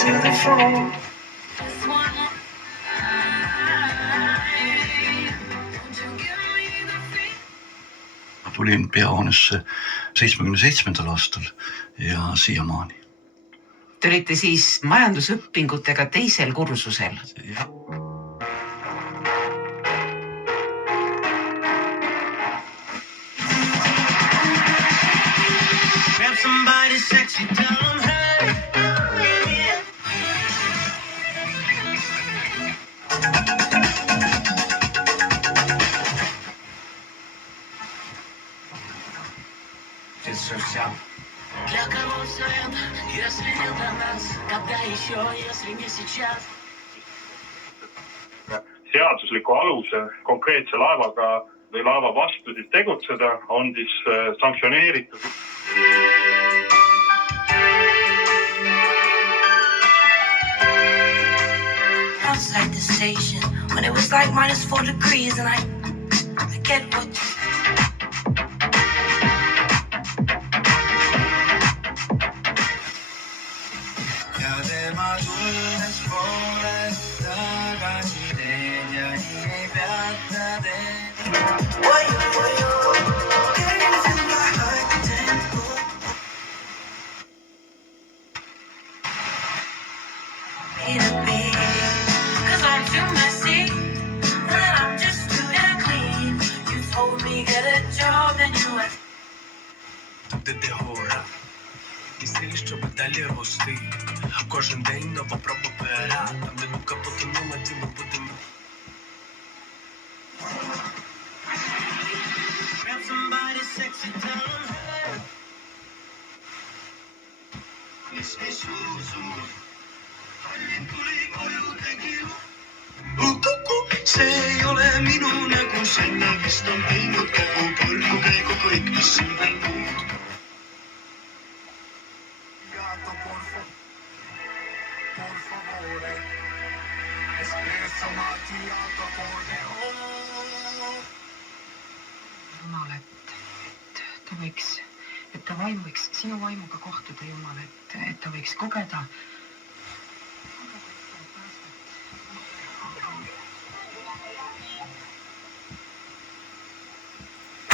to the phone. Ma tulin peahoonesse 77. aastal ja siiamaani. Te olite siis majandusõpingutega teisel kursusel. Grab somebody sexy, tell them hey. Для кого все это, если не для нас, когда еще, если не сейчас? Seadusliku aluse konkreetse laevaga või laeva vastu siis tegutseda on siis sanktsioneeritud. Outside the station, when it was like -4 degrees and I get what you... Ja tema tulles poole tagasi teen ja nii ei peata teen. Days in my high tempo. Me to be, 'cause I'm too messy and I'm just too damn clean. You told me get a job and you went. Туди гора, кислі, щоб далі рости. Кожен день нова проба пера. Там де бука потонула, ті ми будемо. Grab somebody sexy, tell them hey. Mis suusuu, hallin tuli koju tegi. Kuku, see ei ole minu nägu, sinna vist on teinud kogu põrgukäigu kõik, mis siin veel muud. Por favore, espresso macchiato por de Jumal, et ta võiks sinu vaimuga kohtuda, Jumal, et ta võiks kogeda.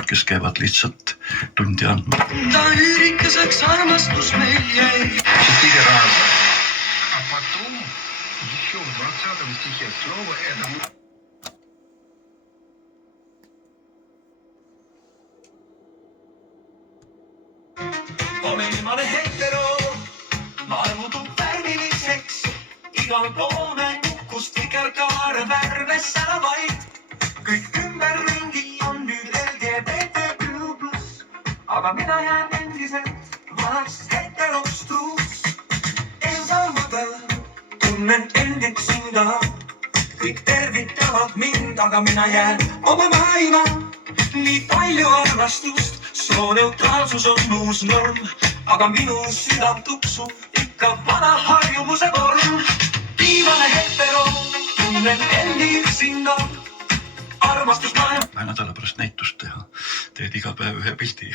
Kes käivad lihtsalt tundi andma. Ta üürikeseks armastus meil jäi. 4 раза. А потом еще в 20 стихе слова это... Omimane hetero, maailm muutub värviliseks. Igal poole kukust vikerkaare värve säravaid. Kõik ümberringi on nüüd LGBT++. Aga mina jään endiselt vanaks heteroks truuks. Ensamadel tunnen endid sinda. Kõik tervitavad mind, aga mina jään oma maailma. Nii palju armastust, sooneutraalsus on uus norm. Aga minu süda tuksub ikka vana harjumuse vorm. Viimane hetero, tunnen endid sinda. Armastus maailma. Nädala pärast näitust teha. Teed iga päev ühe pildi.